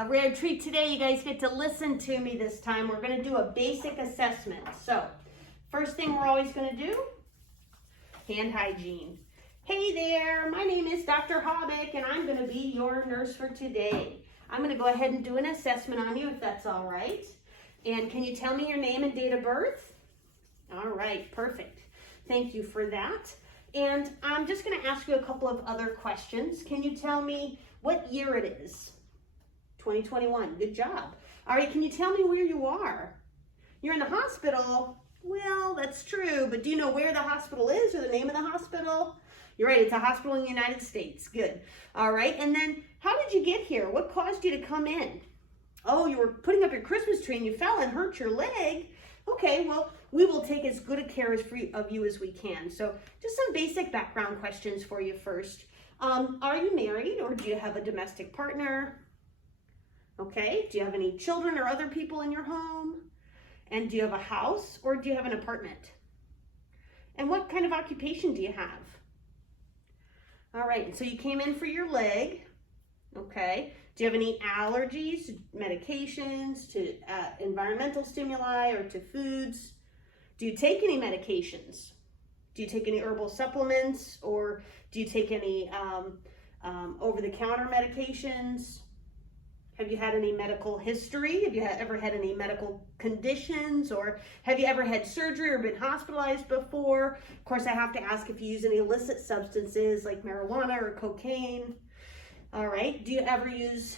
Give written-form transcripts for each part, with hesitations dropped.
A rare treat today. You guys get to listen to me this time. We're going to do a basic assessment. So, first thing we're always going to do, hand hygiene. Hey there, my name is Dr. Hobbick, and I'm going to be your nurse for today. I'm going to go ahead and do an assessment on you, if that's all right. And can you tell me your name and date of birth? All right, perfect. Thank you for that. And I'm just going to ask you a couple of other questions. Can you tell me what year it is? 2021. Good job. All right, can you tell me where you are? You're in the hospital? Well, that's true, but do you know where the hospital is or the name of the hospital? You're right, it's a hospital in the United States. Good. All right, and then how did you get here? What caused you to come in? Oh, you were putting up your Christmas tree and you fell and hurt your leg. Okay, well, we will take as good a care of you as we can. So just some basic background questions for you first. Are you married or do you have a domestic partner? Okay, do you have any children or other people in your home? And do you have a house or do you have an apartment? And what kind of occupation do you have? All right, so you came in for your leg. Okay, do you have any allergies, medications, to environmental stimuli or to foods? Do you take any medications? Do you take any herbal supplements or do you take any over-the-counter medications? Have you had any medical history? Have you ever had any medical conditions, or have you ever had surgery or been hospitalized before? Of course, I have to ask if you use any illicit substances like marijuana or cocaine. All right. Do you ever use,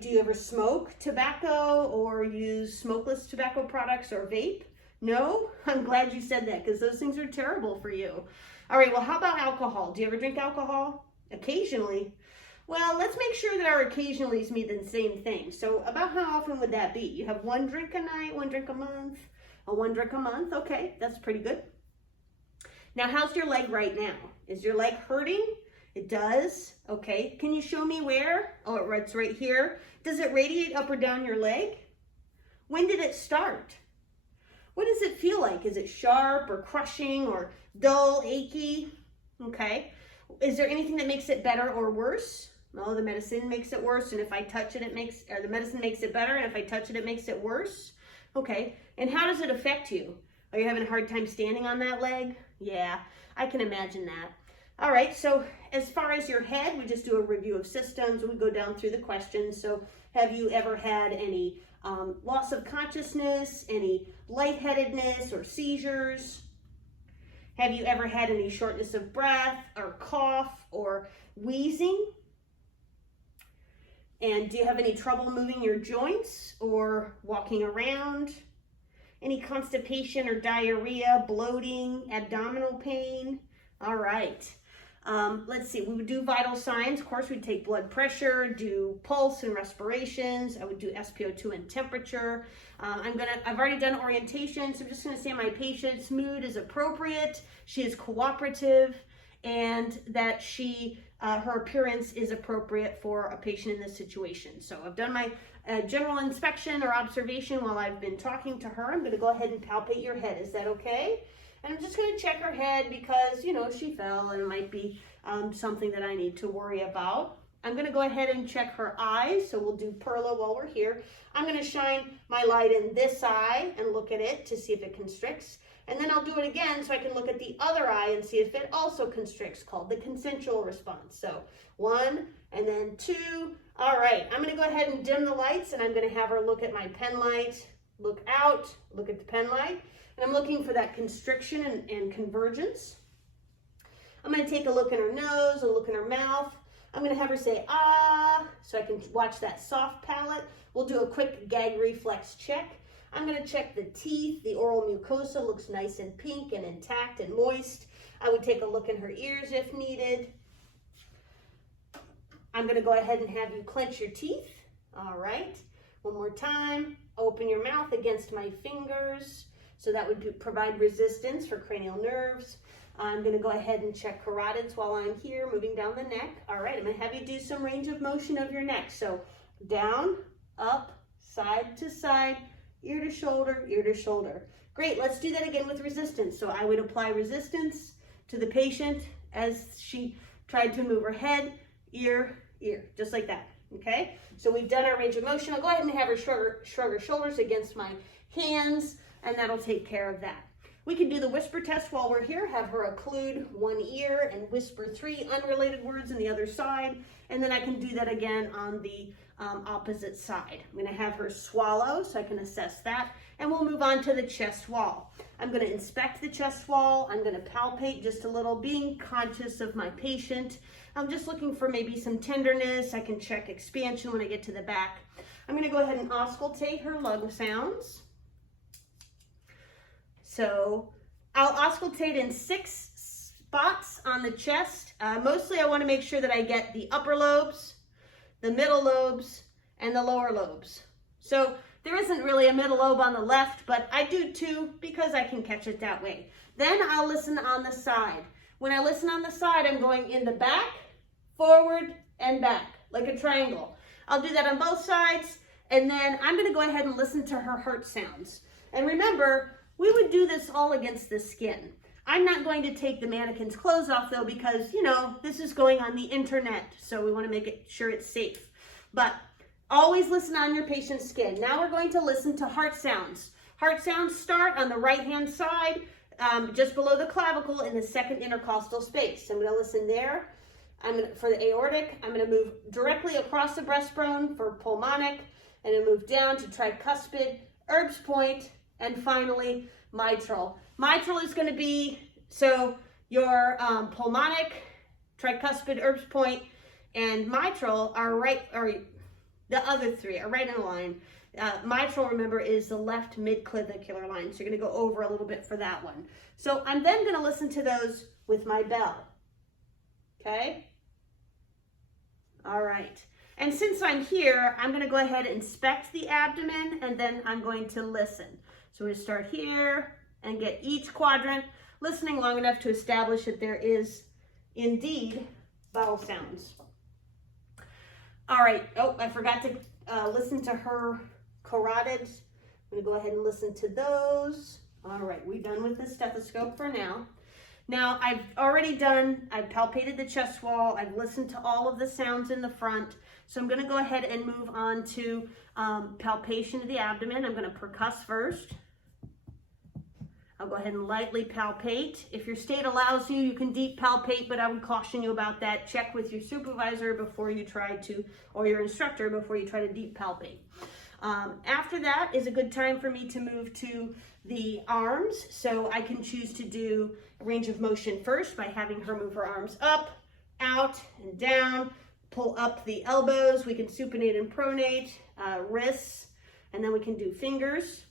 do you ever smoke tobacco or use smokeless tobacco products or vape? No? I'm glad you said that because those things are terrible for you. All right. Well, how about alcohol? Do you ever drink alcohol? Occasionally. Well, let's make sure that our occasionallys mean the same thing. So about how often would that be? You have one drink a night, one drink a month, one drink a month. Okay, that's pretty good. Now, how's your leg right now? Is your leg hurting? It does. Okay, can you show me where? Oh, it's right here. Does it radiate up or down your leg? When did it start? What does it feel like? Is it sharp or crushing or dull, achy? Okay. Is there anything that makes it better or worse? No, the medicine makes it worse, and if I touch it, the medicine makes it better, and if I touch it, it makes it worse. Okay, and how does it affect you? Are you having a hard time standing on that leg? Yeah, I can imagine that. All right, so as far as your head, we just do a review of systems, and we go down through the questions. So have you ever had any loss of consciousness, any lightheadedness or seizures? Have you ever had any shortness of breath or cough or wheezing? And do you have any trouble moving your joints or walking around? Any constipation or diarrhea, bloating, abdominal pain? All right. Let's see, we would do vital signs. Of course, we'd take blood pressure, do pulse and respirations. I would do SpO2 and temperature. I've already done orientation, so I'm just gonna say my patient's mood is appropriate, she is cooperative, and that her appearance is appropriate for a patient in this situation. So I've done my general inspection or observation while I've been talking to her. I'm gonna go ahead and palpate your head. Is that okay? And I'm just going to check her head because, you know, she fell and it might be something that I need to worry about. I'm going to go ahead and check her eyes. So we'll do Perla while we're here. I'm going to shine my light in this eye and look at it to see if it constricts. And then I'll do it again so I can look at the other eye and see if it also constricts, called the consensual response. So 1 and then 2. All right, I'm going to go ahead and dim the lights and I'm going to have her look at my pen light, look out, look at the pen light. And I'm looking for that constriction and convergence. I'm going to take a look in her nose, a look in her mouth. I'm going to have her say, ah, so I can watch that soft palate. We'll do a quick gag reflex check. I'm going to check the teeth. The oral mucosa looks nice and pink and intact and moist. I would take a look in her ears if needed. I'm going to go ahead and have you clench your teeth. All right. One more time. Open your mouth against my fingers. So that would provide resistance for cranial nerves. I'm going to go ahead and check carotids while I'm here, moving down the neck. All right, I'm going to have you do some range of motion of your neck. So down, up, side to side, ear to shoulder, ear to shoulder. Great, let's do that again with resistance. So I would apply resistance to the patient as she tried to move her head, ear, ear, just like that. okay? So we've done our range of motion. I'll go ahead and have her shrug her shoulders against my hands, and that'll take care of that. We can do the whisper test while we're here, have her occlude one ear and whisper 3 unrelated words on the other side, and then I can do that again on the opposite side. I'm gonna have her swallow so I can assess that, and we'll move on to the chest wall. I'm gonna inspect the chest wall. I'm gonna palpate just a little, being conscious of my patient. I'm just looking for maybe some tenderness. I can check expansion when I get to the back. I'm gonna go ahead and auscultate her lung sounds. So I'll auscultate in 6 spots on the chest. Mostly I wanna make sure that I get the upper lobes, the middle lobes, and the lower lobes. So there isn't really a middle lobe on the left, but I do too because I can catch it that way. Then I'll listen on the side. When I listen on the side, I'm going in the back, forward, and back, like a triangle. I'll do that on both sides, and then I'm gonna go ahead and listen to her heart sounds. And remember, we would do this all against the skin. I'm not going to take the mannequin's clothes off though, because this is going on the internet, so we wanna make sure it's safe. But always listen on your patient's skin. Now we're going to listen to heart sounds. Heart sounds start on the right-hand side, just below the clavicle in the second intercostal space. I'm gonna listen there. For the aortic, I'm gonna move directly across the breastbone for pulmonic, and then move down to tricuspid, Erb's point, and finally mitral. Mitral is gonna be, so your pulmonic, tricuspid, Erb's point, and mitral are the other 3 are right in line. Mitral, remember, is the left mid-clavicular line. So you're gonna go over a little bit for that one. So I'm then gonna listen to those with my bell, okay? All right, and since I'm here, I'm gonna go ahead and inspect the abdomen, and then I'm going to listen. So we're gonna start here and get each quadrant, listening long enough to establish that there is indeed vowel sounds. All right, oh, I forgot to listen to her carotids. I'm gonna go ahead and listen to those. All right, we're done with the stethoscope for now. Now I've palpated the chest wall. I've listened to all of the sounds in the front. So I'm gonna go ahead and move on to palpation of the abdomen. I'm gonna percuss first. I'll go ahead and lightly palpate. If your state allows you, you can deep palpate, but I would caution you about that. Check with your supervisor before you try to, or your instructor before you try to deep palpate. After that is a good time for me to move to the arms. So I can choose to do range of motion first by having her move her arms up, out, and down, pull up the elbows. We can supinate and pronate, wrists, and then we can do fingers.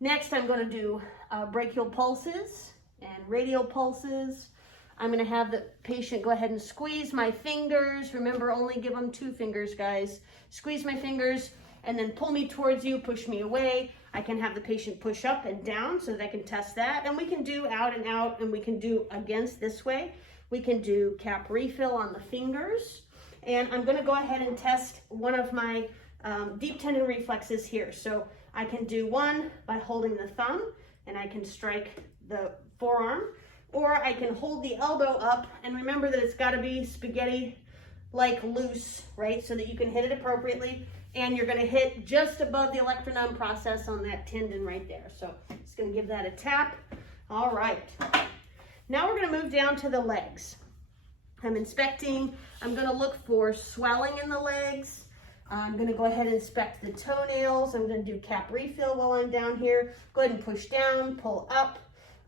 Next, I'm going to do brachial pulses and radial pulses. I'm going to have the patient go ahead and squeeze my fingers. Remember, only give them 2 fingers, guys. Squeeze my fingers and then pull me towards you, push me away. I can have the patient push up and down so that I can test that. And we can do out and out, and we can do against this way. We can do cap refill on the fingers. And I'm going to go ahead and test one of my deep tendon reflexes here. So I can do one by holding the thumb, and I can strike the forearm, or I can hold the elbow up, and remember that it's got to be spaghetti-like loose, right, so that you can hit it appropriately, and you're going to hit just above the electronumb process on that tendon right there. So it's going to give that a tap. All right. Now we're going to move down to the legs. I'm inspecting. I'm going to look for swelling in the legs. I'm going to go ahead and inspect the toenails. I'm going to do cap refill while I'm down here. Go ahead and push down, pull up.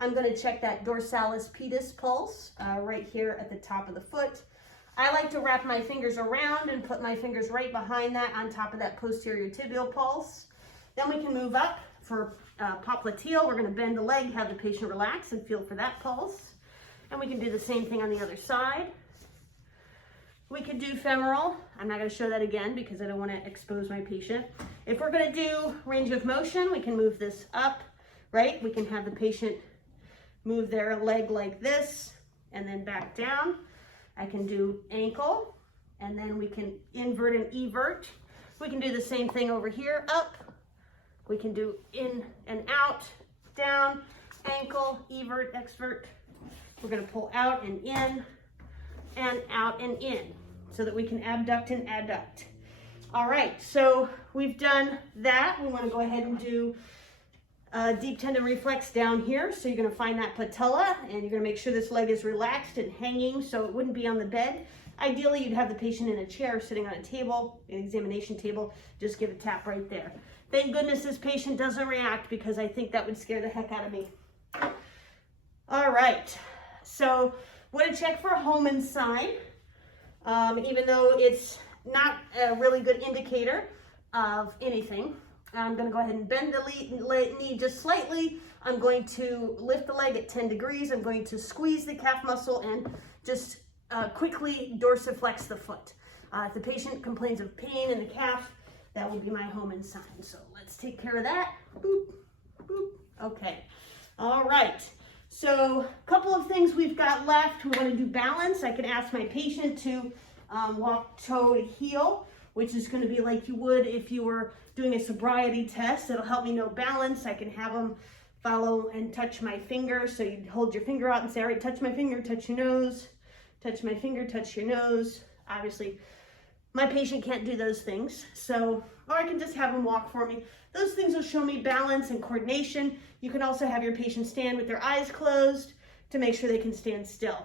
I'm going to check that dorsalis pedis pulse right here at the top of the foot. I like to wrap my fingers around and put my fingers right behind that on top of that posterior tibial pulse. Then we can move up for popliteal. We're going to bend the leg, have the patient relax and feel for that pulse. And we can do the same thing on the other side. We could do femoral. I'm not going to show that again because I don't want to expose my patient. If we're going to do range of motion, we can move this up, right? We can have the patient move their leg like this and then back down. I can do ankle, and then we can invert and evert. We can do the same thing over here, up. We can do in and out, down, ankle, evert, exvert. We're going to pull out and in, and out and in. so that we can abduct and adduct. All right, so we've done that. We want to go ahead and do deep tendon reflex down here. So you're going to find that patella, and you're going to make sure this leg is relaxed and hanging so it wouldn't be on the bed. Ideally, you'd have the patient in a chair, sitting on a table, an examination table. Just give a tap right there. Thank goodness this patient doesn't react, because I think that would scare the heck out of me. All right, so want to check for home inside, even though it's not a really good indicator of anything. I'm going to go ahead and bend the knee just slightly. I'm going to lift the leg at 10 degrees. I'm going to squeeze the calf muscle and just quickly dorsiflex the foot. If the patient complains of pain in the calf, that will be my home and sign. So let's take care of that. Boop, boop. Okay. All right. So a couple of things we've got left. We want to do balance. I can ask my patient to walk toe to heel, which is going to be like you would if you were doing a sobriety test. It'll help me know balance. I can have them follow and touch my finger. So you hold your finger out and say, all right, touch my finger, touch your nose, touch my finger, touch your nose. Obviously, my patient can't do those things. So, or I can just have them walk for me. Those things will show me balance and coordination. You can also have your patient stand with their eyes closed to make sure they can stand still.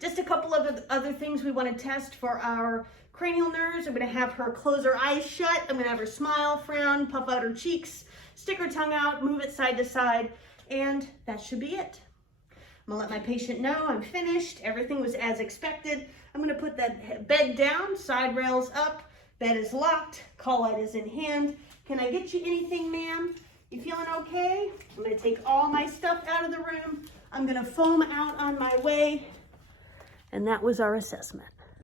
Just a couple of other things we want to test for our cranial nerves. I'm going to have her close her eyes shut. I'm going to have her smile, frown, puff out her cheeks, stick her tongue out, move it side to side, and that should be it. I'm going to let my patient know I'm finished. Everything was as expected. I'm going to put that bed down, side rails up, bed is locked, call light is in hand. Can I get you anything, ma'am? You feeling okay? I'm going to take all my stuff out of the room. I'm going to foam out on my way. And that was our assessment.